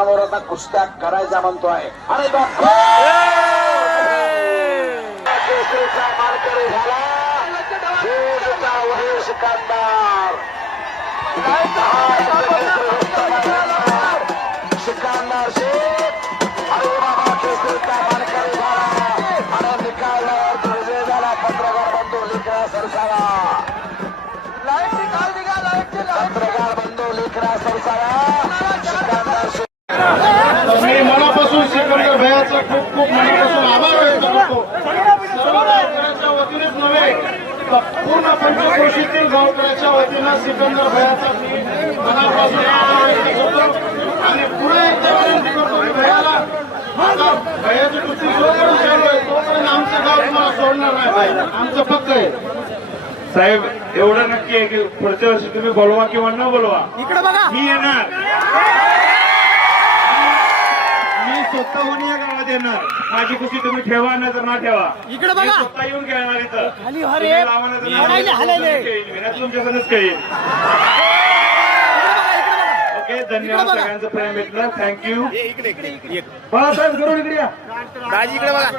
आता कुस्त्या करायचा म्हणतोय आणि केसरीचा मानकरी झाला सिकंदर. सिकंदर शेख अरे बाबा केसरीचा मानकरी झाला आणि निकालावर विजय झाला. पत्रकार बंधू लेकरा सरसाळा, पत्रकार बंधू लेकरा सरसाळा. मी मनापासून सिकंदर भैयाचा खूप खूप मनापासून आभार व्यक्त करतो. सर्व गावकऱ्यांच्या वतीनेच नव्हे तर पूर्ण पंचक्रोशीतील गावकऱ्याच्या वतीनं सिकंदर भैयाचा मी मनापासून आभार व्यक्त करतो आणि पुढे एकदा विनंती करतो की भैयाला आता भैयाची कुस्ती जोपर्यंत चालू आहे तोपर्यंत आमचं गाव तुम्हाला सोडणार नाही भाई, आमचं पक्क आहे. साहेब एवढं नक्की आहे की पुढच्या वर्षी तुम्ही बोलवा किंवा न बोलवा इकडे बघा, मी येणार, मी स्वतःहून या गावात येणार. माझी कुस्ती तुम्ही ठेवा नाही तर ना ठेवा, इकडे बघा. मी स्वतः येऊन खेळणार इथं. खाली तुम्ही हरे लावा नाही तर नाही हलायले, लावा. हलायले. खेळीन, तुमच्याकडूनच खेळीन. ओके, धन्यवाद. सगळ्यांचं प्रेम भेटलं. थँक्यू. बाळासाहेब गरुड इकडे या. इकडे बघा.